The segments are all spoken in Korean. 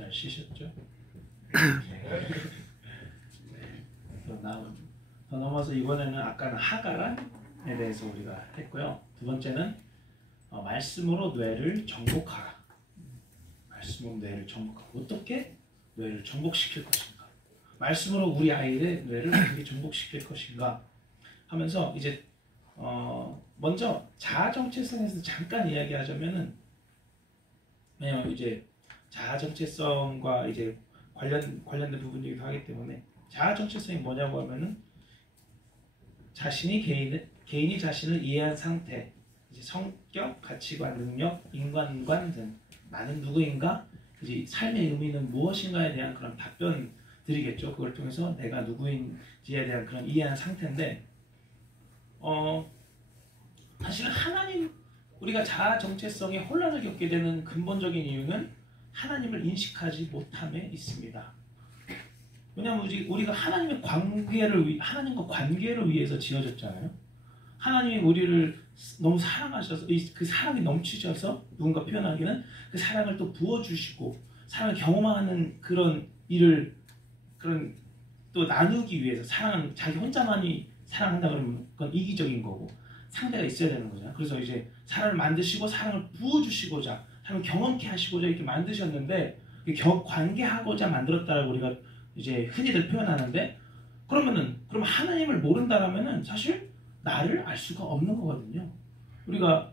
잘 쉬셨죠? 네. 더 넘어서 이번에는 아까는 하가란에 대해서 우리가 했고요. 두 번째는 말씀으로 뇌를 정복하라. 말씀으로 뇌를 정복하라. 어떻게 뇌를 정복시킬 것인가? 말씀으로 우리 아이의 뇌를 어떻게 정복시킬 것인가? 하면서 이제 먼저 자아 정체성에서 잠깐 이야기하자면은, 왜냐면 이제 자아 정체성과 이제 관련된 부분이기도 하기 때문에, 자아 정체성이 뭐냐고 하면은 개인이 자신을 이해한 상태, 이제 성격, 가치관, 능력, 인간관 등 나는 누구인가, 이제 삶의 의미는 무엇인가에 대한 그런 답변들이겠죠. 그걸 통해서 내가 누구인지에 대한 그런 이해한 상태인데, 사실은 우리가 자아 정체성에 혼란을 겪게 되는 근본적인 이유는 하나님을 인식하지 못함에 있습니다. 왜냐하면 우리가 하나님과 관계를 위해서 지어졌잖아요. 하나님이 우리를 너무 사랑하셔서, 그 사랑이 넘치셔서, 누군가 표현하기는 그 사랑을 또 부어주시고 사랑을 경험하는 그런 일을 또 나누기 위해서, 사랑은 자기 혼자만이 사랑한다 그러면 그건 이기적인 거고 상대가 있어야 되는 거잖아요. 그래서 이제 사람을 만드시고 사랑을 부어주시고자, 사람을 경험케 하시고자 이렇게 만드셨는데, 관계하고자 만들었다라고 우리가 이제 흔히들 표현하는데, 그럼 하나님을 모른다라면은 사실 나를 알 수가 없는 거거든요. 우리가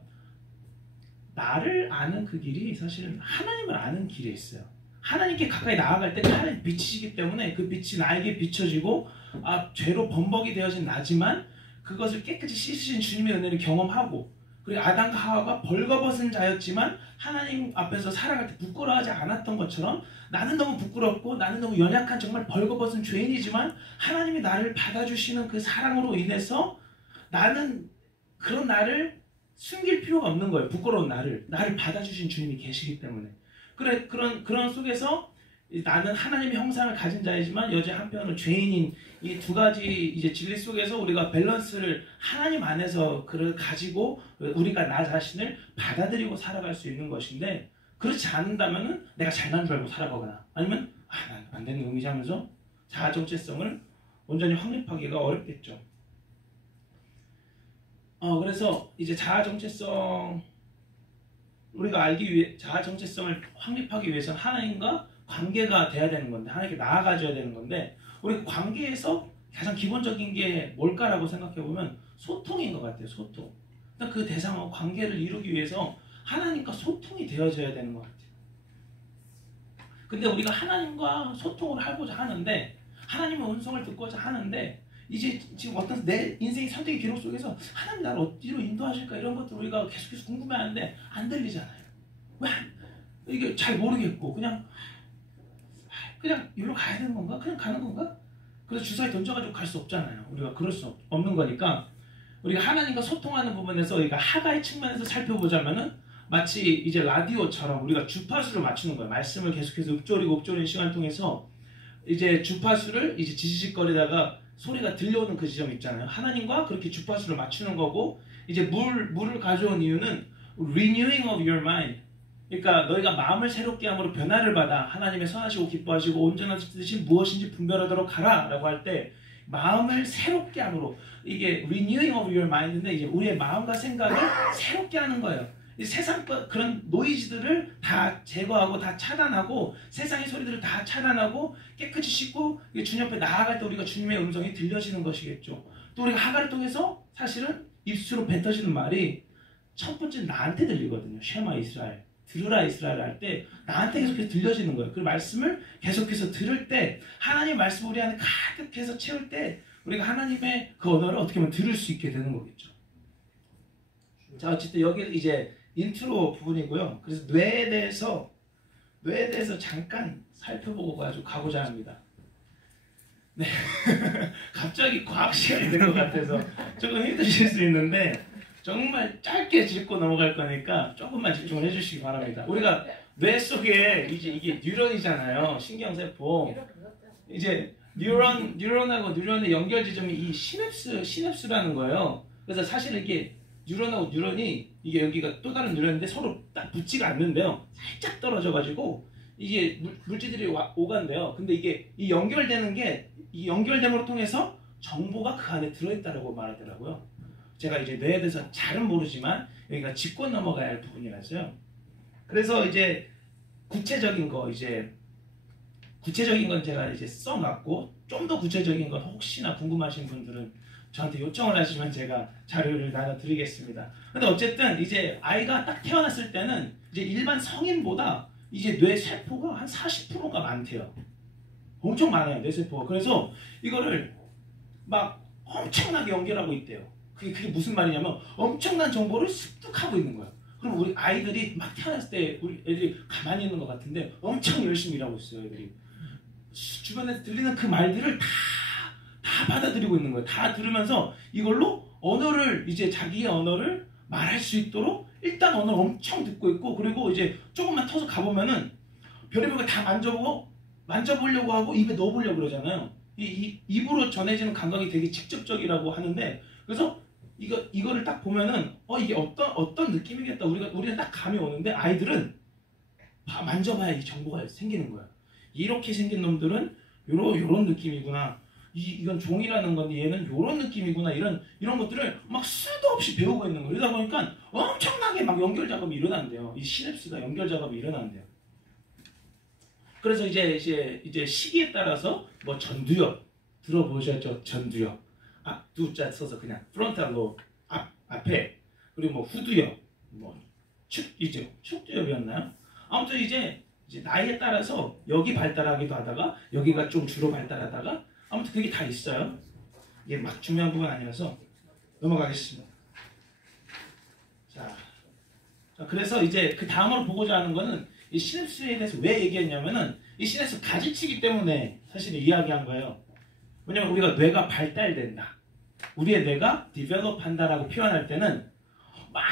나를 아는 그 길이 사실은 하나님을 아는 길에 있어요. 하나님께 가까이 나아갈 때 하나님 빛이시기 때문에 그 빛이 나에게 비춰지고, 죄로 범벅이 되어진 나지만 그것을 깨끗이 씻으신 주님의 은혜를 경험하고, 그리고 아담과 하와가 벌거벗은 자였지만 하나님 앞에서 살아갈 때 부끄러워하지 않았던 것처럼, 나는 너무 부끄럽고 나는 너무 연약한 정말 벌거벗은 죄인이지만 하나님이 나를 받아주시는 그 사랑으로 인해서 나는 그런 나를 숨길 필요가 없는 거예요. 부끄러운 나를 받아주신 주님이 계시기 때문에. 그런 속에서 나는 하나님의 형상을 가진 자이지만 여제 한편으로 죄인인 이 두 가지 이제 진리 속에서 우리가 밸런스를 하나님 안에서 가지고 우리가 나 자신을 받아들이고 살아갈 수 있는 것인데, 그렇지 않는다면은 내가 잘난 줄 알고 살아가거나, 아니면 난 안 되는 의미지 하면서 자아 정체성을 온전히 확립하기가 어렵겠죠. 그래서 이제 자아 정체성을 확립하기 위해서는 하나님과 관계가 돼야 되는 건데, 하나님께 나아가줘야 되는 건데, 우리 관계에서 가장 기본적인 게 뭘까라고 생각해보면 소통인 것 같아요. 소통. 그 대상과 관계를 이루기 위해서 하나님과 소통이 되어져야 되는 것 같아요. 근데 우리가 하나님과 소통을 하고자 하는데, 하나님의 음성을 듣고자 하는데, 이제 지금 어떤 내 인생의 선택의 기록 속에서 하나님 나를 어디로 인도하실까, 이런 것들 우리가 계속해서 궁금해하는데 안 들리잖아요. 왜? 이게 잘 모르겠고 그냥 여기로 가야 되는 건가? 그냥 가는 건가? 그래서 주사위 던져가지고 갈 수 없잖아요. 우리가 그럴 수 없는 거니까, 우리가 하나님과 소통하는 부분에서 우리가 하가의 측면에서 살펴보자면은 마치 이제 라디오처럼 우리가 주파수를 맞추는 거예요. 말씀을 계속해서 읊조리는 시간을 통해서 이제 주파수를 이제 지지직거리다가 소리가 들려오는 그 지점 있잖아요. 하나님과 그렇게 주파수를 맞추는 거고, 이제 물을 가져온 이유는 renewing of your mind. 그러니까 너희가 마음을 새롭게 함으로 변화를 받아 하나님의 선하시고 기뻐하시고 온전한 뜻이 무엇인지 분별하도록 하라 라고 할 때, 마음을 새롭게 함으로, 이게 renewing of your mind인데, 이제 우리의 마음과 생각을 새롭게 하는 거예요. 세상 그런 노이즈들을 다 제거하고 다 차단하고, 세상의 소리들을 다 차단하고 깨끗이 씻고 주님 앞에 나아갈 때 우리가 주님의 음성이 들려지는 것이겠죠. 또 우리가 하가를 통해서 사실은 입술로 뱉어지는 말이 첫 번째 나한테 들리거든요. 쉐마 이스라엘, 들으라 이스라엘 할 때 나한테 계속해서 들려지는 거예요. 그 말씀을 계속해서 들을 때, 하나님의 말씀을 우리 안에 가득해서 채울 때 우리가 하나님의 그 언어를 어떻게 보면 들을 수 있게 되는 거겠죠. 자, 어쨌든 여기 이제 인트로 부분이고요. 그래서 뇌에 대해서 잠깐 살펴보고 가고자 합니다. 네. 갑자기 과학 시간이 된 것 같아서 조금 힘드실 수 있는데, 정말 짧게 짚고 넘어갈 거니까 조금만 집중을 해주시기 바랍니다. 우리가 뇌 속에 이게 뉴런이잖아요. 신경세포. 이제 뉴런하고 뉴런의 연결 지점이 이 시냅스라는 거예요. 그래서 사실 이게 뉴런하고 뉴런이, 이게 여기가 또 다른 뉴런인데 서로 딱 붙지가 않는데요. 살짝 떨어져가지고 이게 물질들이 오간대요. 근데 이게 이 연결되는 게 이 연결됨으로 통해서 정보가 그 안에 들어있다라고 말하더라고요. 제가 이제 뇌에 대해서 잘은 모르지만 여기가 짚고 넘어가야 할 부분이라서요. 그래서 이제 구체적인 건 제가 이제 써놨고, 좀 더 구체적인 건 혹시나 궁금하신 분들은 저한테 요청을 하시면 제가 자료를 나눠드리겠습니다. 근데 어쨌든 이제 아이가 딱 태어났을 때는 이제 일반 성인보다 이제 뇌 세포가 한 40%가 많대요. 엄청 많아요, 뇌 세포가. 그래서 이거를 막 엄청나게 연결하고 있대요. 그게 무슨 말이냐면 엄청난 정보를 습득하고 있는 거예요. 그럼 우리 아이들이 막 태어났을 때 우리 애들이 가만히 있는 것 같은데 엄청 열심히 일하고 있어요, 애들이. 주변에서 들리는 그 말들을 다 받아들이고 있는 거예요. 다 들으면서 이걸로 언어를, 이제 자기의 언어를 말할 수 있도록 일단 언어를 엄청 듣고 있고, 그리고 이제 조금만 터서 가보면은 별의별 거 다 만져보려고 하고 입에 넣어보려고 그러잖아요. 입으로 전해지는 감각이 되게 직접적이라고 하는데, 그래서 이거를 딱 보면은 이게 어떤 느낌이겠다, 우리가 딱 감이 오는데, 아이들은 만져봐야 이 정보가 생기는 거야. 이렇게 생긴 놈들은 요런 느낌이구나. 이건 종이라는 건데 얘는 요런 느낌이구나. 이런 것들을 막 수도 없이 배우고 있는 거예요. 그러다 보니까 엄청나게 막 연결 작업이 일어난대요. 이 시냅스가 연결 작업이 일어난대요. 그래서 이제 시기에 따라서 뭐 전두엽 들어보셨죠? 전두엽. 두자 써서 그냥 프론탈 로브 앞에, 그리고 뭐 후두엽, 뭐 축두엽이었나요? 아무튼 이제 나이에 따라서 여기 발달하기도 하다가 여기가 좀 주로 발달하다가, 아무튼 그게 다 있어요. 이게 막 중요한 부분 아니라서 넘어가겠습니다. 자, 그래서 이제 그 다음으로 보고자 하는 거는 이 시냅스에 대해서 왜 얘기했냐면은, 이 시냅스 가지치기 때문에 사실 이야기한 거예요. 왜냐면 우리가 뇌가 발달된다, 우리의 뇌가 디벨롭 한다라고 표현할 때는 막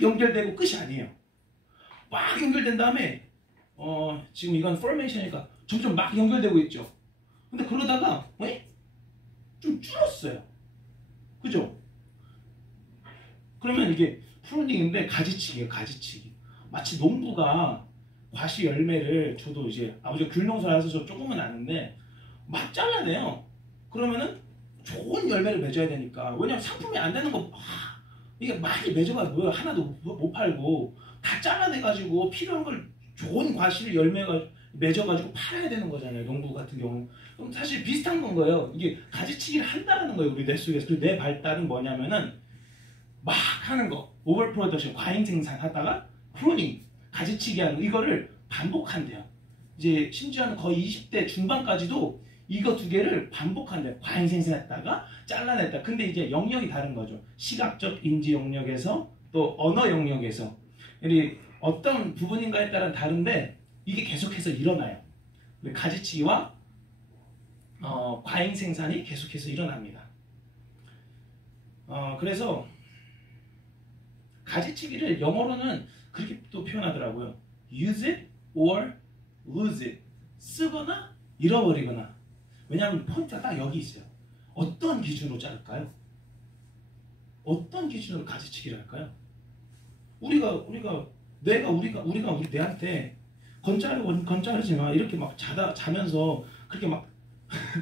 연결되고 끝이 아니에요. 막 연결된 다음에 지금 이건 포메이션이니까 점점 막 연결되고 있죠. 근데 그러다가 좀 줄었어요. 그죠? 그러면 이게 프루닝인데 가지치기예요. 가지치기. 마치 농부가 과시 열매를, 저도 이제 아버지가 귤농사라서 저 조금은 아는데 막 잘라내요. 그러면은 좋은 열매를 맺어야 되니까. 왜냐면 상품이 안 되는 거 이게 많이 맺어가지고 하나도 못 팔고 다 잘라내가지고 필요한 걸 좋은 과실을 열매가 맺어가지고 팔아야 되는 거잖아요, 농부 같은 경우. 그럼 사실 비슷한 건 거예요. 이게 가지치기를 한다는 거예요, 우리 뇌 속에서. 그 뇌 발달은 뭐냐면은 막 하는 거, 오버 프로덕션, 과잉 생산하다가 프루닝, 가지치기 하는 이거를 반복한대요. 이제 심지어는 거의 20대 중반까지도 이거 두 개를 반복한대요. 과잉 생산했다가 잘라냈다. 근데 이제 영역이 다른 거죠. 시각적 인지 영역에서 또 언어 영역에서. 어떤 부분인가에 따라 다른데 이게 계속해서 일어나요. 가지치기와 과잉 생산이 계속해서 일어납니다. 그래서 가지치기를 영어로는 그렇게 또 표현하더라고요. use it or lose it. 쓰거나 잃어버리거나. 왜냐하면 포인트가 딱 여기 있어요. 어떤 기준으로 자를까요? 어떤 기준으로 가지치기를 할까요? 우리가 우리 뇌한테 건자르지 마 이렇게 막 자면서 그렇게 막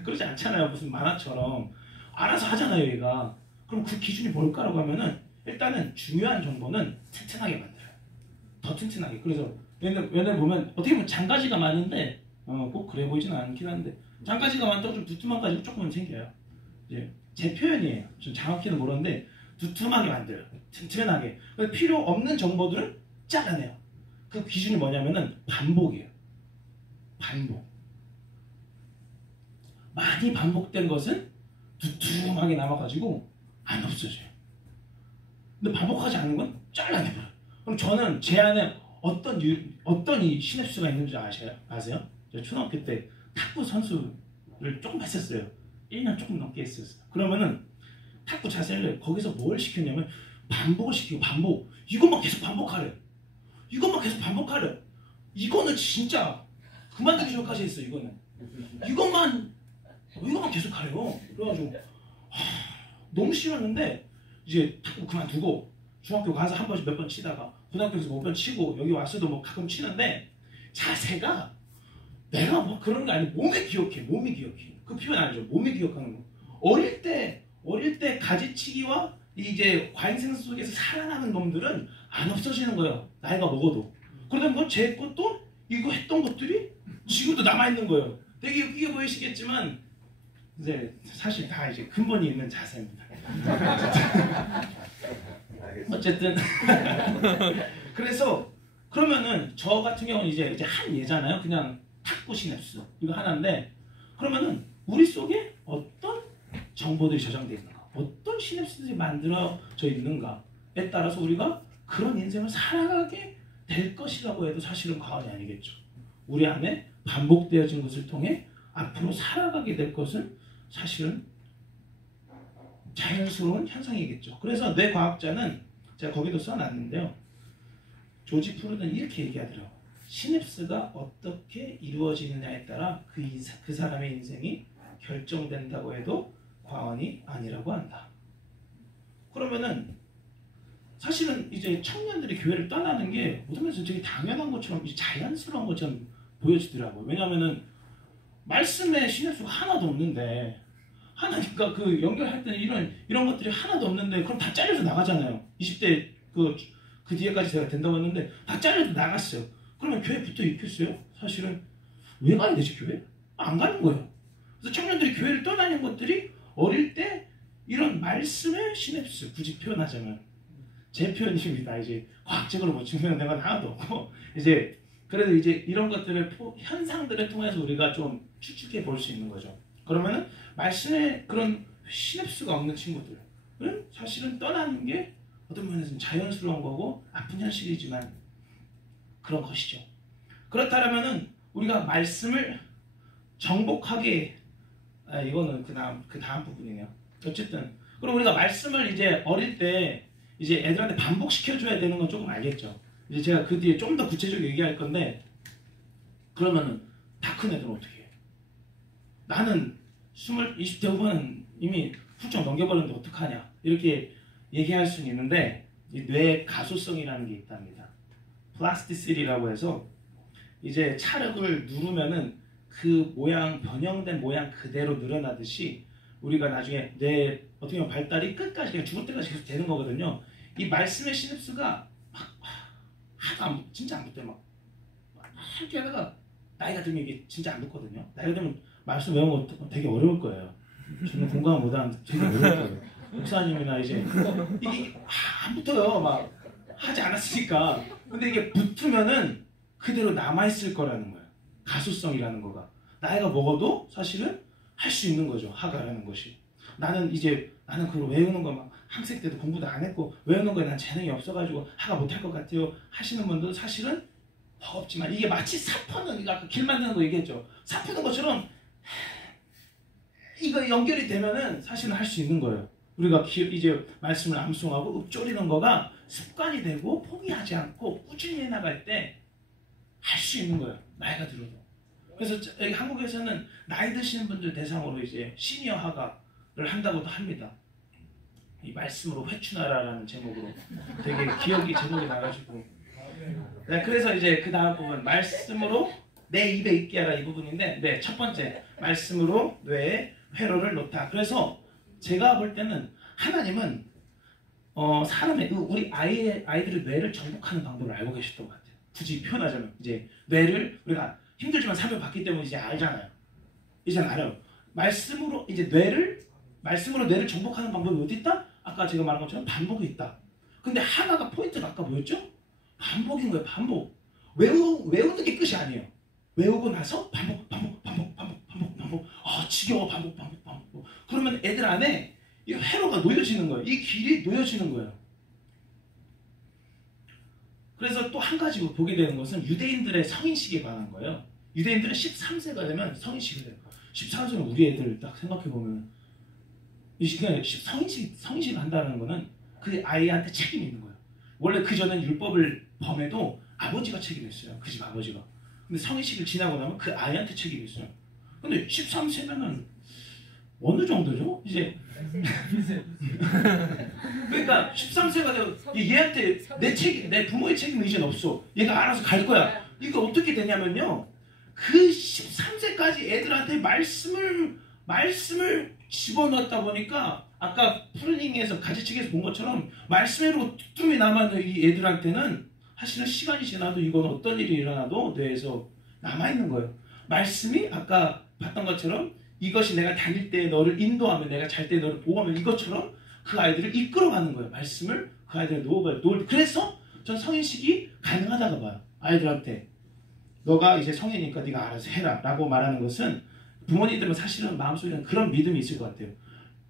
그러지 않잖아요. 무슨 만화처럼 알아서 하잖아요, 얘가. 그럼 그 기준이 뭘까라고 하면은, 일단은 중요한 정보는 튼튼하게 만들어요. 더 튼튼하게. 그래서 얘네 보면 어떻게 보면 장가지가 많은데 꼭 그래 보이지는 않긴 한데, 장가지가 많다고 좀 두툼한 가지가 조금은 생겨요. 이제 제 표현이에요. 좀 정확히는 모르는데 두툼하게 만들어요. 튼튼하게. 필요 없는 정보들은 잘라내요. 그 기준이 뭐냐면은 반복이에요. 반복. 많이 반복된 것은 두툼하게 남아가지고 안 없어져요. 근데 반복하지 않는 건 잘라내버려요. 그럼 저는 제 안에 어떤 이 시냅스가 있는지 아세요? 제가 초등학교 때 탁구 선수를 조금 했었어요. 1년 조금 넘게 했었어요. 그러면은 탁구 자세를 거기서 뭘 시켰냐면 반복을 시키고, 반복. 이것만 계속 반복하래. 이거는 진짜 그만두기 전까지 했어. 이것만 계속 하래요. 그래가지고 너무 싫었는데 이제 탁구 그만두고 중학교 가서 몇 번 치다가 고등학교에서 몇 번 치고 여기 와서도 뭐 가끔 치는데 자세가 내가 뭐 그런 게 아니고 몸이 기억해. 몸이 기억해. 그 표현 아니죠. 몸이 기억하는 거. 어릴 때 가지치기와 이제 과잉생산 속에서 살아나는 놈들은 안 없어지는 거예요. 나이가 먹어도. 그러다 보면 제 것도 이거 했던 것들이 지금도 남아있는 거예요. 되게 웃기게 보이시겠지만 이제 사실 다 이제 근본이 있는 자세입니다. 어쨌든 그래서 그러면은 저 같은 경우는 이제 한 예잖아요. 그냥 탁구 시냅스 이거 하나인데 그러면은 우리 속에 어떤 정보들이 저장되어 있는가, 어떤 시냅스들이 만들어져 있는가에 따라서 우리가 그런 인생을 살아가게 될 것이라고 해도 사실은 과언이 아니겠죠. 우리 안에 반복되어진 것을 통해 앞으로 살아가게 될 것은 사실은 자연스러운 현상이겠죠. 그래서 뇌과학자는 제가 거기도 써놨는데요. 조지 프루는 이렇게 얘기하더라고요. 시냅스가 어떻게 이루어지느냐에 따라 그 사람의 인생이 결정된다고 해도 과언이 아니라고 한다. 그러면은 사실은 이제 청년들이 교회를 떠나는 게 어떤 면에서 되게 당연한 것처럼 자연스러운 것처럼 보여지더라고요. 왜냐하면은 말씀에 시냅스가 하나도 없는데 하나니까 그 연결할 때는 이런 것들이 하나도 없는데 그럼 다 잘려서 나가잖아요. 20대 그 뒤에까지 제가 된다고 했는데 다 잘려서 나갔어요. 그러면 교회 붙어 있겠어요? 사실은 왜 가야 되지 교회? 안 가는 거예요. 그래서 청년들이 교회를 떠나는 것들이 어릴 때 이런 말씀의 시냅스, 굳이 표현하자면 제 표현입니다. 이제 과학적으로 뭐 증명된 건 하나도 없고 이제 그래도 이제 이런 것들을 현상들을 통해서 우리가 좀 추측해 볼 수 있는 거죠. 그러면은 말씀에 그런 시냅스가 없는 친구들은 사실은 떠나는 게 어떤 면에서는 자연스러운 거고 아픈 현실이지만 그런 것이죠. 그렇다면은 우리가 말씀을 정복하게 이거는 그 다음 부분이네요. 어쨌든 그럼 우리가 말씀을 이제 어릴 때 이제 애들한테 반복시켜줘야 되는 건 조금 알겠죠. 이제 제가 그 뒤에 좀 더 구체적으로 얘기할 건데 그러면은 다 큰 애들은 어떻게 해? 나는 20대 후반은 이미 훌쩍 넘겨버렸는데 어떡하냐 이렇게 얘기할 수는 있는데 이 뇌의 가소성이라는 게 있답니다. 플라스티시티라고 해서 이제 찰흙을 누르면은 그 모양 변형된 모양 그대로 늘어나듯이 우리가 나중에 뇌 어떻게 보면 발달이 끝까지 그냥 죽을 때까지 계속 되는 거거든요. 이 말씀의 시냅스가 하도 진짜 안 붙대 막 이렇게 하다가 나이가 들면 이게 진짜 안 붙거든요. 나이가 들면 말씀 외우는 거 되게 어려울 거예요. 저는 공감 못하는데 되게 어려울 거예요. 목사님이나 이제 이게 안 붙어요. 막 하지 않았으니까. 근데 이게 붙으면은 그대로 남아있을 거라는 거예요. 가소성이라는 거가. 나이가 먹어도 사실은 할 수 있는 거죠. 하가라는 것이. 나는 그걸 외우는 거 막 학생 때도 공부도 안 했고 외우는 거에 난 재능이 없어가지고 하가 못할 것 같아요. 하시는 분들은 사실은 버겁지만 이게 마치 사퍼는 아까 길 만드는 거 얘기했죠. 사푸는 것처럼 이거 연결이 되면은 사실은 할 수 있는 거예요. 우리가 이제 말씀을 암송하고 읊조리는 거가 습관이 되고 포기하지 않고 꾸준히 해나갈 때 할 수 있는 거예요. 나이가 들어도. 그래서 여기 한국에서는 나이 드시는 분들 대상으로 이제 시니어 하가를 한다고도 합니다. 이 말씀으로 회춘하라라는 제목으로 되게 기억이 제목이 나가지고 네, 그래서 이제 그 다음 부분 말씀으로 내 입에 있게 하라 이 부분인데 네, 첫 번째 말씀으로 뇌에 회로를 놓다. 그래서 제가 볼 때는 하나님은 우리 아이들의 뇌를 정복하는 방법을 알고 계셨던 것 같아요. 굳이 표현하자면 이제 뇌를 우리가 힘들지만 사명 받기 때문에 이제 알잖아요. 이제 알아요. 말씀으로 뇌를 정복하는 방법이 어디 있다? 아까 제가 말한 것처럼 반복이 있다. 근데 하나가 포인트가 아까 뭐였죠? 반복인 거예요. 반복. 외우는 게 끝이 아니에요. 외우고 나서 반복. 지겨워. 반복. 그러면 애들 안에 이 회로가 놓여지는 거예요. 이 길이 놓여지는 거예요. 그래서 또 한 가지 보게 되는 것은 유대인들의 성인식에 관한 거예요. 유대인들은 13세가 되면 성인식이 돼요. 13세는 우리 애들 딱 생각해보면 그냥 성인식을 한다는 거는 그 아이한테 책임이 있는 거예요. 원래 그전엔 율법을 범해도 아버지가 책임이 있어요. 그 집 아버지가. 근데 성인식을 지나고 나면 그 아이한테 책임이 있어요. 근데 13세면은 어느 정도죠? 이제 그러니까 13세가 되면 얘한테 내 부모의 책임은 이제는 없어. 얘가 알아서 갈 거야. 이거 어떻게 되냐면요. 그 13세까지 애들한테 말씀을 집어넣었다 보니까 아까 프루닝에서 가지치기에서 본 것처럼 말씀으로 뚜툼이 남아있는 이 애들한테는 사실은 시간이 지나도 이건 어떤 일이 일어나도 뇌에서 남아있는 거예요. 말씀이 아까 봤던 것처럼 이것이 내가 다닐 때 너를 인도하며 내가 잘 때 너를 보호하며 이것처럼 그 아이들을 이끌어가는 거예요. 말씀을 그 아이들을 그래서 전 성인식이 가능하다고 봐요. 아이들한테 너가 이제 성인이니까 네가 알아서 해라 라고 말하는 것은 부모님들은 사실은 마음속에는 그런 믿음이 있을 것 같아요.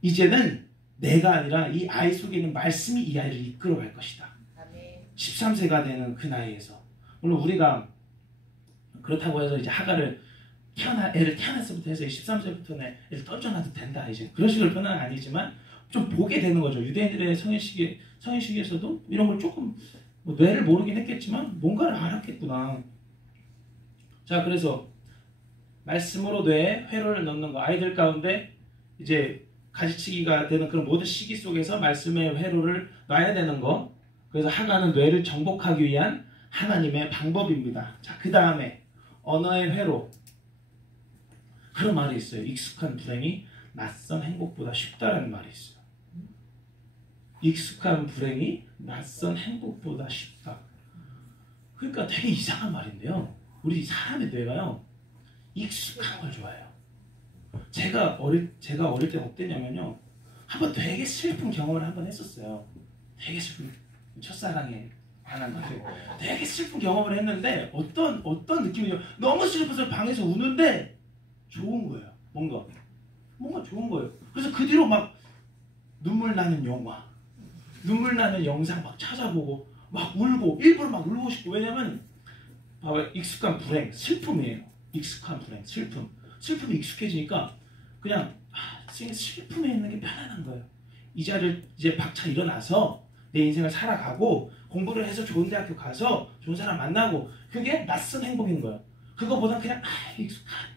이제는 내가 아니라 이 아이 속에 있는 말씀이 이 아이를 이끌어갈 것이다. 13세가 되는 그 나이에서. 물론 우리가 그렇다고 해서 이제 하가를 애를 태어났을부터 해서 13세부터는 애를 던져놔도 된다. 이제 그런 식으로 표현은 아니지만 좀 보게 되는 거죠. 유대인들의 성인식에서도 이런 걸 조금 뭐 뇌를 모르긴 했겠지만 뭔가를 알았겠구나. 자, 그래서 말씀으로 뇌에 회로를 넣는 거. 아이들 가운데 이제 가지치기가 되는 그런 모든 시기 속에서 말씀의 회로를 놔야 되는 거. 그래서 하가는 뇌를 정복하기 위한 하나님의 방법입니다. 자, 그 다음에 언어의 회로. 그런 말이 있어요. 익숙한 불행이 낯선 행복보다 쉽다라는 말이 있어요. 익숙한 불행이 낯선 행복보다 쉽다. 그러니까 되게 이상한 말인데요. 우리 사람의 뇌가요. 익숙한 걸 좋아해요. 제가 어릴 때 어땠냐면요. 한번 되게 슬픈 경험을 한번 했었어요. 되게 슬픈 첫사랑에 관한 것들. 되게 슬픈 경험을 했는데 어떤 느낌이냐면 너무 슬퍼서 방에서 우는데 좋은 거예요. 뭔가 좋은 거예요. 그래서 그 뒤로 막 눈물 나는 영화, 눈물 나는 영상 막 찾아보고 막 울고 일부러 막 울고 싶고. 왜냐면 봐봐요. 익숙한 불행, 슬픔이에요. 익숙한 불행, 슬픔이 익숙해지니까 그냥 슬픔에 있는 게 편안한 거예요. 이 자리를 이제 박차 일어나서 내 인생을 살아가고 공부를 해서 좋은 대학교 가서 좋은 사람 만나고 그게 낯선 행복인 거예요. 그거보다 그냥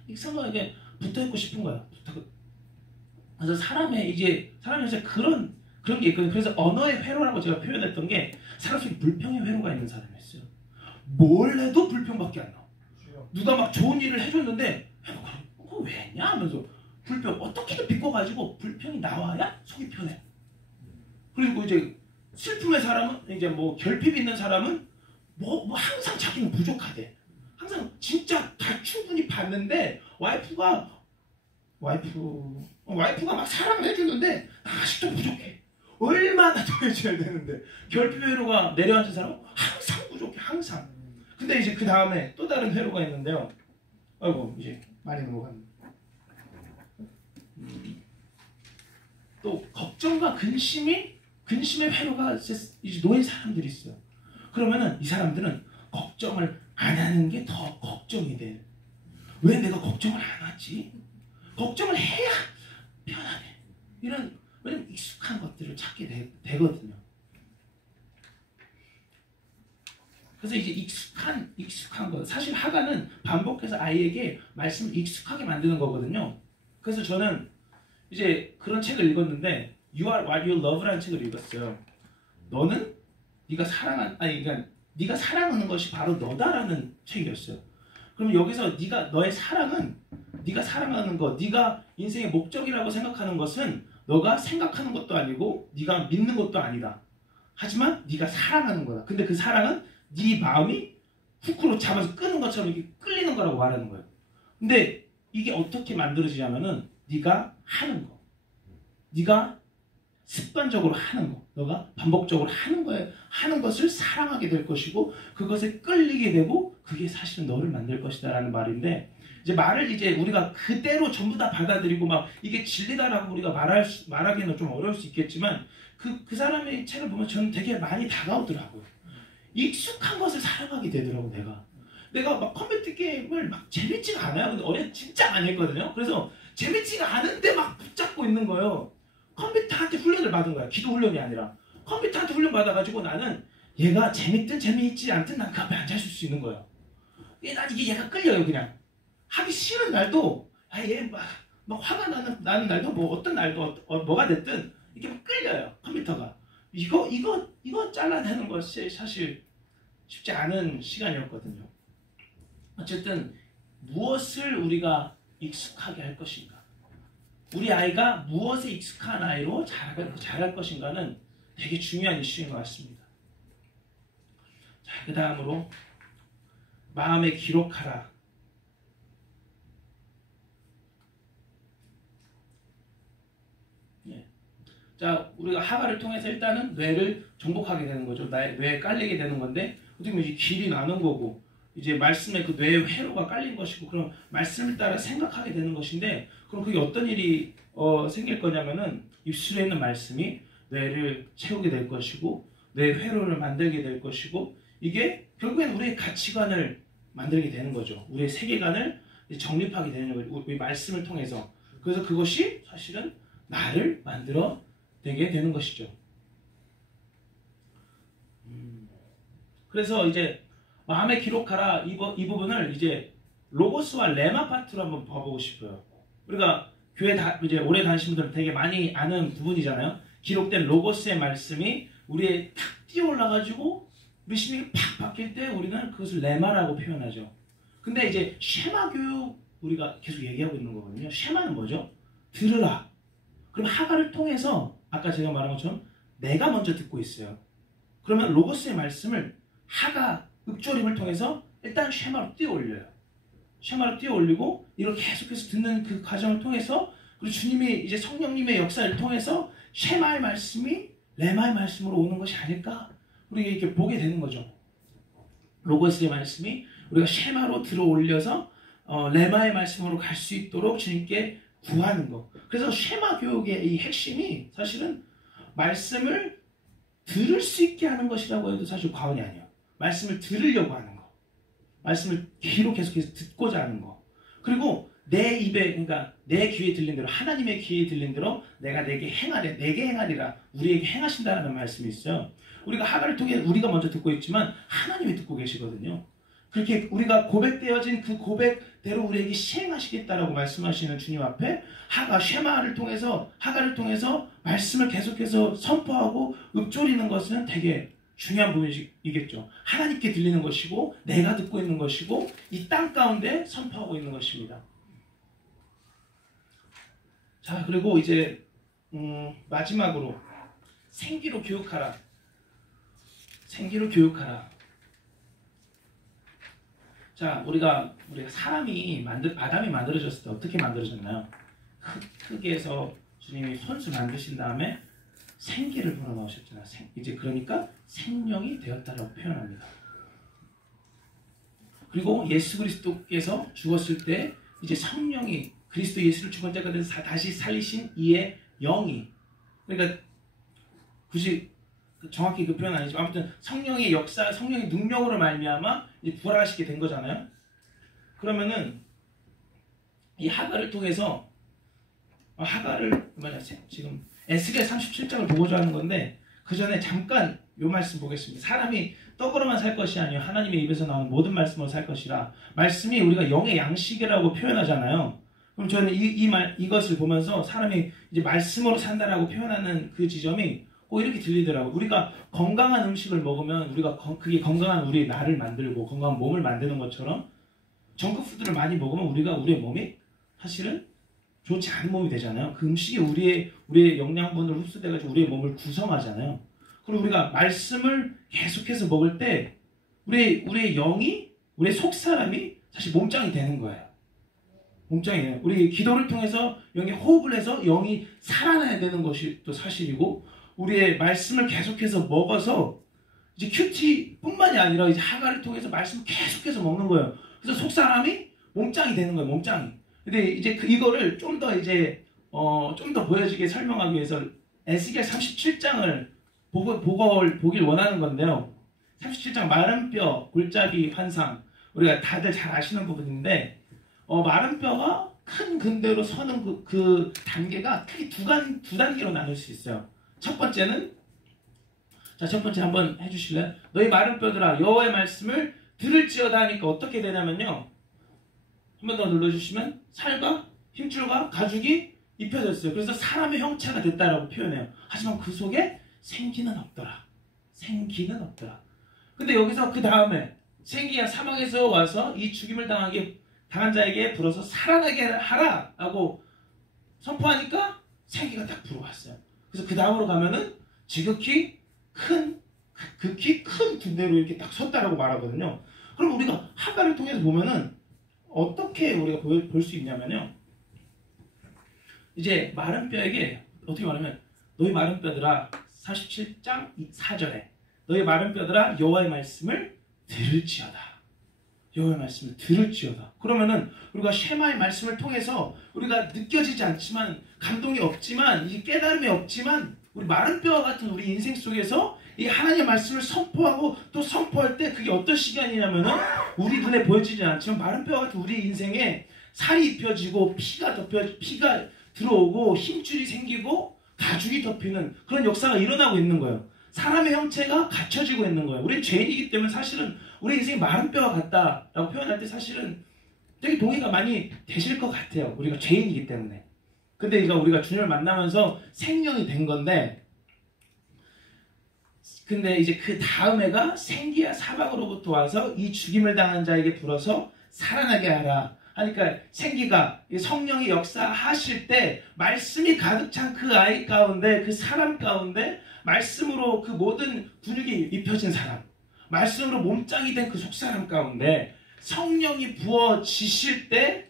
익숙하게 붙어있고 싶은 거예요. 그래서 사람의 그런 게 있거든요. 그래서 언어의 회로라고 제가 표현했던 게 사람 속에 불평의 회로가 있는 사람이었어요. 뭘 해도 불평밖에 안 나와. 누가 막 좋은 일을 해줬는데 그거 왜 했냐 하면서 불평 어떻게든 비꼬가지고 불평이 나와야 속이 편해. 그리고 이제 슬픔의 사람은 이제 뭐 결핍 있는 사람은 뭐 항상 자기는 부족하대. 항상 진짜 다 충분히 봤는데 와이프가 막 사랑을 해주는데 아직도 부족해. 얼마나 더 해줘야 되는데. 결핍 회로가 내려앉은 사람은 항상 부족해. 항상. 근데 이제 그 다음에 또 다른 회로가 있는데요. 아이고 이제 많이 넘어갔네. 또 걱정과 근심의 회로가 이제 놓인 사람들이 있어요. 그러면은 이 사람들은 걱정을 안 하는 게 더 걱정이 돼. 왜 내가 걱정을 안 하지? 걱정을 해야 편하네. 왜냐면 익숙한 것들을 찾게 되거든요. 그래서 이제 익숙한 거. 사실 하가는 반복해서 아이에게 말씀을 익숙하게 만드는 거거든요. 그래서 저는 이제 그런 책을 읽었는데 You are what you love라는 책을 읽었어요. 너는 네가 사랑하는 것이 바로 너다라는 책이었어요. 그럼 여기서 너의 사랑은 네가 사랑하는 것, 네가 인생의 목적이라고 생각하는 것은 너가 생각하는 것도 아니고 네가 믿는 것도 아니다. 하지만 네가 사랑하는 거다. 근데 그 사랑은 네 마음이 후크로 잡아서 끄는 것처럼 이렇게 끌리는 거라고 말하는 거예요. 근데 이게 어떻게 만들어지냐면은 네가 하는 거, 네가 습관적으로 하는 거, 너가 반복적으로 하는 것을 사랑하게 될 것이고 그것에 끌리게 되고 그게 사실은 너를 만들 것이다라는 말인데 이제 말을 이제 우리가 그대로 전부 다 받아들이고 막 이게 진리다라고 우리가 말하기는 좀 어려울 수 있겠지만 그 사람의 책을 보면 저는 되게 많이 다가오더라고요. 익숙한 것을 사랑하게 되더라고 내가 막 컴퓨터 게임을 막 재밌지가 않아요. 근데 어릴 때 진짜 많이 했거든요. 그래서 재밌지가 않은데 막 붙잡고 있는 거예요. 컴퓨터한테 훈련을 받은 거야. 기도 훈련이 아니라 컴퓨터한테 훈련 받아가지고 나는 얘가 재밌든 재미있지 않든 난 그 앞에 앉아있을 수 있는 거예요. 난 이게 얘가 끌려요. 그냥 하기 싫은 날도 얘 막 화가 나는 날도 뭐 어떤 날도 뭐가 됐든 이게 막 끌려요. 컴퓨터가 이거 잘라내는 것이 사실 쉽지 않은 시간이었거든요. 어쨌든 무엇을 우리가 익숙하게 할 것인가? 우리 아이가 무엇에 익숙한 아이로 자랄 것인가는 되게 중요한 이슈인 것 같습니다. 자, 그 다음으로 마음에 기록하라. 예. 자, 우리가 하가를 통해서 일단은 뇌를 정복하게 되는 거죠. 뇌에 깔리게 되는 건데 어떻게 보면 길이 나는 거고 이제 말씀에 그 뇌의 회로가 깔린 것이고 그럼 말씀을 따라 생각하게 되는 것인데 그럼 그게 어떤 일이 생길 거냐면은 입술에 있는 말씀이 뇌를 채우게 될 것이고 뇌 회로를 만들게 될 것이고 이게 결국엔 우리의 가치관을 만들게 되는 거죠. 우리의 세계관을 정립하게 되는 거죠. 우리 말씀을 통해서. 그래서 그것이 사실은 나를 만들어 내게 되는 것이죠. 그래서 이제 마음에 기록하라 이 부분을 이제 로고스와 레마 파트로 한번 봐보고 싶어요. 우리가 교회 이제 오래 다니신 분들은 되게 많이 아는 부분이잖아요. 기록된 로고스의 말씀이 우리에 탁 뛰어 올라가지고 우리 심령이 팍 바뀔 때 우리는 그것을 레마라고 표현하죠. 근데 이제 쉐마 교육 우리가 계속 얘기하고 있는 거거든요. 쉐마는 뭐죠? 들으라. 그럼 하가를 통해서 아까 제가 말한 것처럼 내가 먼저 듣고 있어요. 그러면 로고스의 말씀을 하가 읊조림을 통해서 일단 쉐마로 뛰어 올려요. 쉐마로 뛰어 올리고 이걸 계속해서 듣는 그 과정을 통해서 그리고 주님이 이제 성령님의 역사를 통해서 쉐마의 말씀이 레마의 말씀으로 오는 것이 아닐까? 우리가 이렇게 보게 되는 거죠. 로고스의 말씀이 우리가 쉐마로 들어 올려서 레마의 말씀으로 갈 수 있도록 주님께 구하는 것. 그래서 쉐마 교육의 이 핵심이 사실은 말씀을 들을 수 있게 하는 것이라고 해도 사실 과언이 아니에요. 말씀을 들으려고 하는 거. 말씀을 귀로 계속해서 듣고자 하는 거. 그리고 내 입에, 그러니까 내 귀에 들린 대로, 하나님의 귀에 들린 대로 내가 내게 행하리라. 우리에게 행하신다는 말씀이 있어요. 우리가 하가를 통해 우리가 먼저 듣고 있지만 하나님이 듣고 계시거든요. 그렇게 우리가 고백되어진 그 고백대로 우리에게 시행하시겠다라고 말씀하시는 주님 앞에 하가를 통해서 말씀을 계속해서 선포하고 읊조리는 것은 되게 중요한 부분이겠죠. 하나님께 들리는 것이고 내가 듣고 있는 것이고 이 땅 가운데 선포하고 있는 것입니다. 자, 그리고 이제 마지막으로 생기로 교육하라. 자, 우리가 사람이 아담이 만들어졌을 때 어떻게 만들어졌나요? 흙에서 주님이 손수 만드신 다음에 생기를 불어넣으셨잖아요. 이제 그러니까 생명이 되었다라고 표현합니다. 그리고 예수 그리스도께서 죽었을 때 이제 성령이 그리스도 예수를 죽은 자가 돼서 다시 살리신 이의 영이, 그러니까 굳이 정확히 그 표현 아니지만 아무튼 성령의 역사, 성령의 능력으로 말미암아 이제 부활하시게 된 거잖아요. 그러면은 이 하가를 통해서 지금 에스겔 37장을 보고자 하는 건데 그 전에 잠깐 요 말씀 보겠습니다. 사람이 떡으로만 살 것이 아니요 하나님의 입에서 나오는 모든 말씀으로 살 것이라. 말씀이 우리가 영의 양식이라고 표현하잖아요. 그럼 저는 이것을 보면서 사람이 이제 말씀으로 산다라고 표현하는 그 지점이 이렇게 들리더라고요. 우리가 건강한 음식을 먹으면 그게 건강한 우리의 나를 만들고 건강한 몸을 만드는 것처럼 정크푸드를 많이 먹으면 우리의 몸이 사실은 좋지 않은 몸이 되잖아요. 그 음식이 우리의 영양분을 흡수돼가지고 우리의 몸을 구성하잖아요. 그리고 우리가 말씀을 계속해서 먹을 때 우리의 영이, 우리의 속사람이 사실 몸짱이 되는 거예요. 몸짱이에요. 우리 기도를 통해서 영이 호흡을 해서 영이 살아나야 되는 것이 또 사실이고 우리의 말씀을 계속해서 먹어서 이제 큐티뿐만이 아니라 이제 하가를 통해서 말씀을 계속해서 먹는 거예요. 그래서 속사람이 몸짱이 되는 거예요. 몸짱이. 근데 이제 이거를 좀 더 보여지게 설명하기 위해서 에스겔 37장을 보길 원하는 건데요. 37장 마른 뼈, 골짜기 환상. 우리가 다들 잘 아시는 부분인데 마른 뼈가 큰 근대로 서는 그 단계가 크게 두 단계로 나눌 수 있어요. 첫 번째는 첫 번째 한번 해주실래요? 너희 마른 뼈들아 여호와의 말씀을 들을지어다 하니까 어떻게 되냐면요. 한 번 더 눌러주시면 살과 힘줄과 가죽이 입혀졌어요. 그래서 사람의 형체가 됐다라고 표현해요. 하지만 그 속에 생기는 없더라. 근데 여기서 그 다음에 생기가 사망에서 와서 이 죽임을 당하게 당한 자에게 불어서 살아나게 하라 라고 선포하니까 생기가 딱 불어왔어요. 그래서 그 다음으로 가면은 극히 큰 군대로 이렇게 딱 섰다라고 말하거든요. 그럼 우리가 하가를 통해서 보면은 어떻게 우리가 볼 수 있냐면요. 이제 마른 뼈에게 어떻게 말하면 너희 마른 뼈들아 47장 4절에 너희 마른 뼈들아 여호와의 말씀을 들을지어다. 여호와의 말씀을 들을지어다. 그러면은 우리가 쉐마의 말씀을 통해서 우리가 느껴지지 않지만 감동이 없지만 이 깨달음이 없지만 우리 마른 뼈와 같은 우리 인생 속에서 이 하나님의 말씀을 선포하고 또 선포할 때 그게 어떤 시간이냐면은 우리 눈에 보여지지 않지만 마른 뼈와 같은 우리 인생에 살이 입혀지고 피가 들어오고 힘줄이 생기고 가죽이 덮이는 그런 역사가 일어나고 있는 거예요. 사람의 형체가 갖춰지고 있는 거예요. 우리는 죄인이기 때문에 사실은 우리 인생이 마른 뼈와 같다라고 표현할 때 사실은 되게 동의가 많이 되실 것 같아요. 우리가 죄인이기 때문에. 근데 이거 우리가 주님을 만나면서 생명이 된 건데 근데 이제 그 다음 해가 생기야 사박으로부터 와서 이 죽임을 당한 자에게 불어서 살아나게 하라. 하니까 생기가 성령이 역사하실 때 말씀이 가득 찬 그 아이 가운데 그 사람 가운데 말씀으로 그 모든 근육이 입혀진 사람 말씀으로 몸짱이 된 그 속사람 가운데 성령이 부어지실 때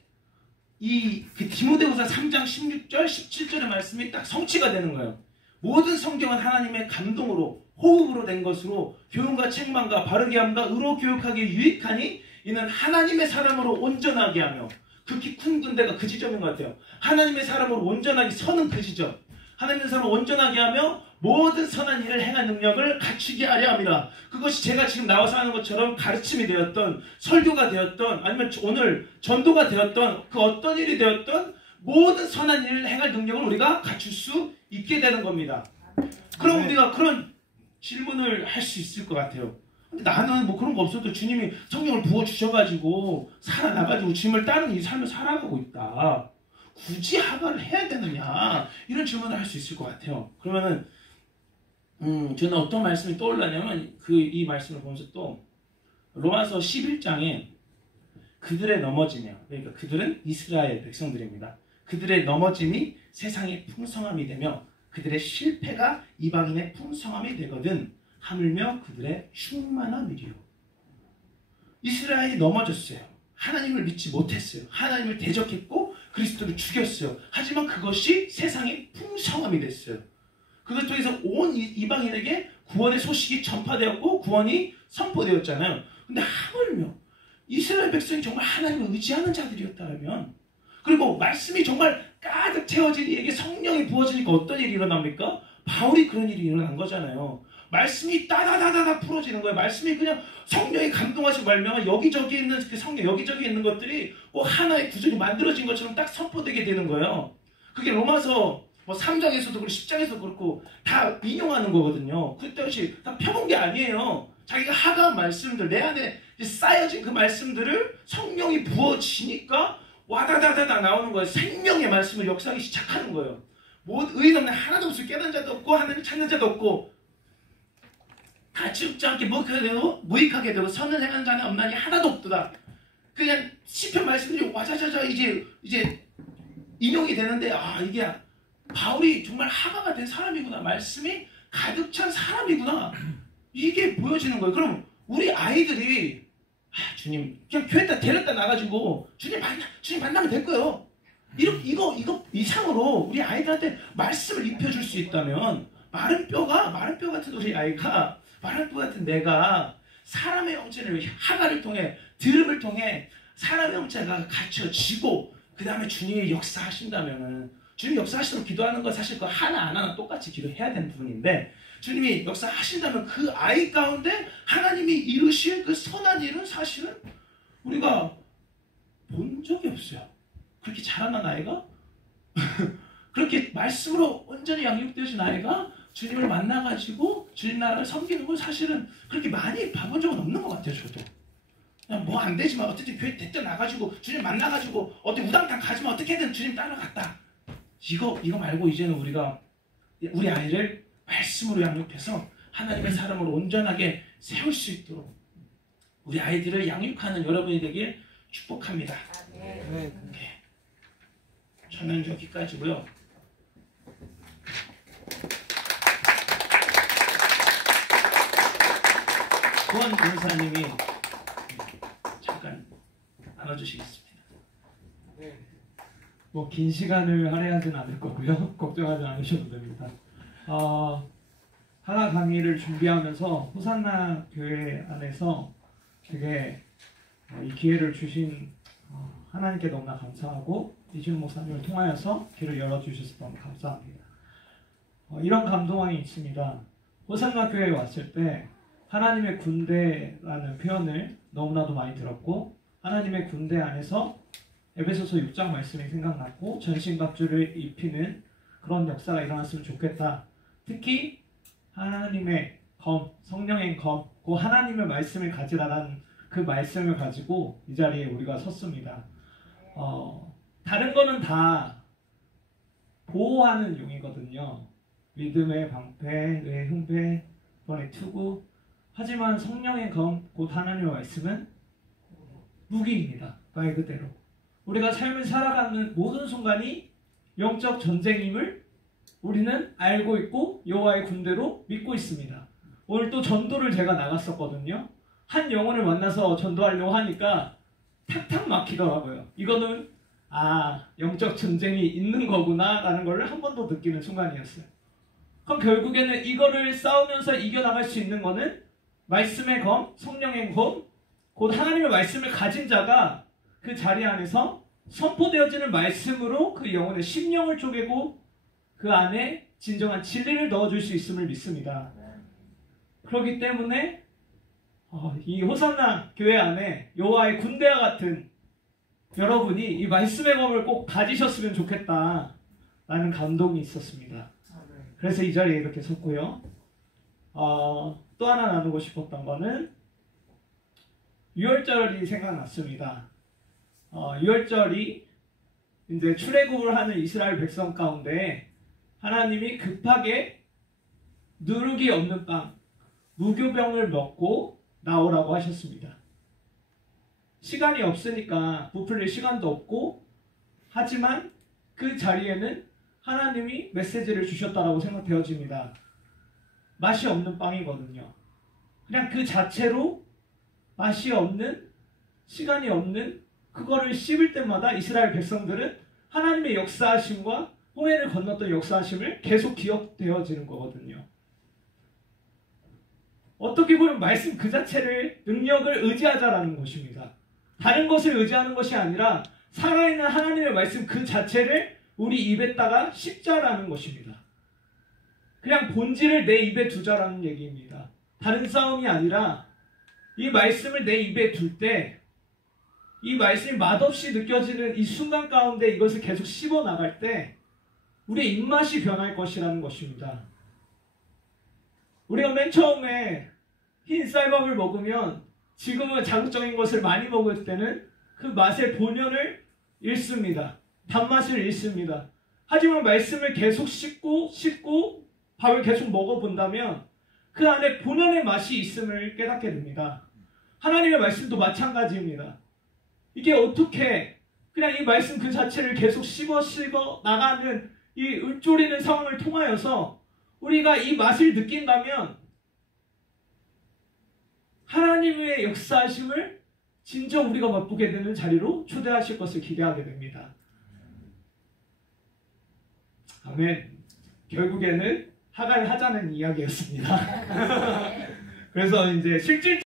그 디모데후서 3장 16절 17절의 말씀이 딱 성취가 되는 거예요. 모든 성경은 하나님의 감동으로 호흡으로 된 것으로 교훈과 책망과 바르게 함과 의로 교육하기에 유익하니 이는 하나님의 사람으로 온전하게 하며 극히 큰 군대가 그 지점인 것 같아요. 하나님의 사람으로 온전하게 서는 그 지점. 하나님의 사람으로 온전하게 하며 모든 선한 일을 행할 능력을 갖추게 하려 함이라. 그것이 제가 지금 나와서 하는 것처럼 가르침이 되었던 설교가 되었던 아니면 오늘 전도가 되었던 그 어떤 일이 되었던 모든 선한 일을 행할 능력을 우리가 갖출 수 있게 되는 겁니다. 그럼 우리가 그런 질문을 할 수 있을 것 같아요. 근데 나는 뭐 그런 거 없어도 주님이 성령을 부어주셔가지고 살아나가지고 주님을 따르는 이 삶을 살아가고 있다. 굳이 하가를 해야 되느냐 이런 질문을 할 수 있을 것 같아요. 그러면은 저는 어떤 말씀이 떠올라냐면 이 말씀을 보면서 또 로마서 11장에 그들의 넘어지며 그러니까 그들은 이스라엘 백성들입니다. 그들의 넘어짐이 세상의 풍성함이 되며 그들의 실패가 이방인의 풍성함이 되거든 하물며 그들의 충만함이리요. 이스라엘이 넘어졌어요. 하나님을 믿지 못했어요. 하나님을 대적했고 그리스도를 죽였어요. 하지만 그것이 세상의 풍성함이 됐어요. 그것 통해서 온 이방인에게 구원의 소식이 전파되었고 구원이 선포되었잖아요. 근데 하물며 이스라엘 백성이 정말 하나님을 의지하는 자들이었다면 그리고 말씀이 정말 가득 채워진 이에게 성령이 부어지니까 어떤 일이 일어납니까? 바울이 그런 일이 일어난 거잖아요. 말씀이 따다다다다 풀어지는 거예요. 말씀이 그냥 성령이 감동하시고 말미암아 여기저기 있는 그 성령 여기저기 있는 것들이 하나의 구절이 만들어진 것처럼 딱 선포되게 되는 거예요. 그게 로마서 3장에서도 그렇고 10장에서도 그렇고 다 인용하는 거거든요. 그때같이 다 펴본 게 아니에요. 자기가 하가한 말씀들 내 안에 쌓여진 그 말씀들을 성령이 부어지니까 와다다다다 나오는 거예요. 생명의 말씀을 역사하기 시작하는 거예요. 의인 없는 하나도 없어. 깨닫는 자도 없고 하나님을 찾는 자도 없고 다 죽지 않게 무익하게 되고 선을 행하는 자는 없나니 하나도 없도다. 그냥 시편 말씀들이 와자자자 이제 인용이 되는데 이게 바울이 정말 하가가 된 사람이구나. 말씀이 가득 찬 사람이구나. 이게 보여지는 거예요. 그럼 우리 아이들이 주님 그냥 교회에다 데렸다 나가지고 주님 만나면 될 거예요. 이거 이상으로 우리 아이들한테 말씀을 입혀줄 수 있다면 마른 뼈 같은 우리 아이가 마른 뼈 같은 내가 사람의 형체를 하가를 통해 들음을 통해 사람의 형체가 갖춰지고 그 다음에 주님이 역사하신다면은 주님이 역사하시도록 기도하는 건 사실 그 하나 안 하나 똑같이 기도해야 되는 부분인데 주님이 역사하신다면 그 아이 가운데 하나님이 이루실 그 선한 일은 사실은 우리가 본 적이 없어요. 그렇게 자라난 아이가 그렇게 말씀으로 온전히 양육되어진 아이가 주님을 만나가지고 주님 나라를 섬기는 건 사실은 그렇게 많이 봐본 적은 없는 것 같아요. 저도 그냥 뭐 안 되지만 어쨌든 교회 대때 나가지고 주님 만나가지고 어떻게 우당탕 가지만 어떻게든 주님 따라갔다. 이거 말고 이제는 우리가 우리 아이를 말씀으로 양육해서 하나님의 사람으로 온전하게 세울 수 있도록 우리 아이들을 양육하는 여러분이 되길 축복합니다. 네. 저는 여기까지고요. 구원 권사님이 잠깐 나눠주시겠습니다. 뭐 긴 시간을 할애하진 않을 거고요. 걱정하지 않으셔도 됩니다. 하나 강의를 준비하면서 호산나 교회 안에서 되게 이 기회를 주신 하나님께 너무나 감사하고 이준 목사님을 통하여서 길을 열어주셔서 너무 감사합니다. 이런 감동이 있습니다. 호산나 교회에 왔을 때 하나님의 군대라는 표현을 너무나도 많이 들었고 하나님의 군대 안에서 에베소서 6장 말씀이 생각났고 전신갑주를 입히는 그런 역사가 일어났으면 좋겠다. 특히 하나님의 검, 성령의 검, 그 하나님의 말씀을 가지라라는 그 말씀을 가지고 이 자리에 우리가 섰습니다. 다른 거는 다 보호하는 용이거든요. 믿음의 방패, 뇌의 흉패, 번의 투구. 하지만 성령의 검, 곧 하나님의 말씀은 무기입니다. 말 그대로. 우리가 삶을 살아가는 모든 순간이 영적 전쟁임을 우리는 알고 있고 여호와의 군대로 믿고 있습니다. 오늘 또 전도를 제가 나갔었거든요. 한 영혼을 만나서 전도하려고 하니까 탁탁 막히더라고요. 이거는 영적 전쟁이 있는 거구나 라는 걸 한 번 더 느끼는 순간이었어요. 그럼 결국에는 이거를 싸우면서 이겨나갈 수 있는 거는 말씀의 검, 성령의 검, 곧 하나님의 말씀을 가진 자가 그 자리 안에서 선포되어지는 말씀으로 그 영혼의 심령을 쪼개고 그 안에 진정한 진리를 넣어줄 수 있음을 믿습니다. 그렇기 때문에 이 호산나 교회 안에 여호와의 군대와 같은 여러분이 이 말씀의 검을 꼭 가지셨으면 좋겠다 라는 감동이 있었습니다. 그래서 이 자리에 이렇게 섰고요. 또 하나 나누고 싶었던 거는 유월절이 생각났습니다. 유월절이 이제 출애굽을 하는 이스라엘 백성 가운데 하나님이 급하게 누룩이 없는 빵, 무교병을 먹고 나오라고 하셨습니다. 시간이 없으니까 부풀릴 시간도 없고 하지만 그 자리에는 하나님이 메시지를 주셨다라고 생각되어집니다. 맛이 없는 빵이거든요. 그냥 그 자체로 맛이 없는, 시간이 없는 그거를 씹을 때마다 이스라엘 백성들은 하나님의 역사하심과 홍해를 건넜던 역사하심을 계속 기억되어지는 거거든요. 어떻게 보면 말씀 그 자체를, 능력을 의지하자라는 것입니다. 다른 것을 의지하는 것이 아니라 살아있는 하나님의 말씀 그 자체를 우리 입에다가 씹자라는 것입니다. 그냥 본질을 내 입에 두자라는 얘기입니다. 다른 싸움이 아니라 이 말씀을 내 입에 둘 때 이 말씀이 맛없이 느껴지는 이 순간 가운데 이것을 계속 씹어 나갈 때 우리의 입맛이 변할 것이라는 것입니다. 우리가 맨 처음에 흰 쌀밥을 먹으면 지금은 자극적인 것을 많이 먹을 때는 그 맛의 본연을 잃습니다. 단맛을 잃습니다. 하지만 말씀을 계속 씹고 밥을 계속 먹어본다면 그 안에 본연의 맛이 있음을 깨닫게 됩니다. 하나님의 말씀도 마찬가지입니다. 이게 어떻게 그냥 이 말씀 그 자체를 계속 씹어 나가는 이 읊조리는 상황을 통하여서 우리가 이 맛을 느낀다면 하나님의 역사하심을 진정 우리가 맛보게 되는 자리로 초대하실 것을 기대하게 됩니다. 아멘. 결국에는 하가를 하자는 이야기였습니다. 그래서 이제 실질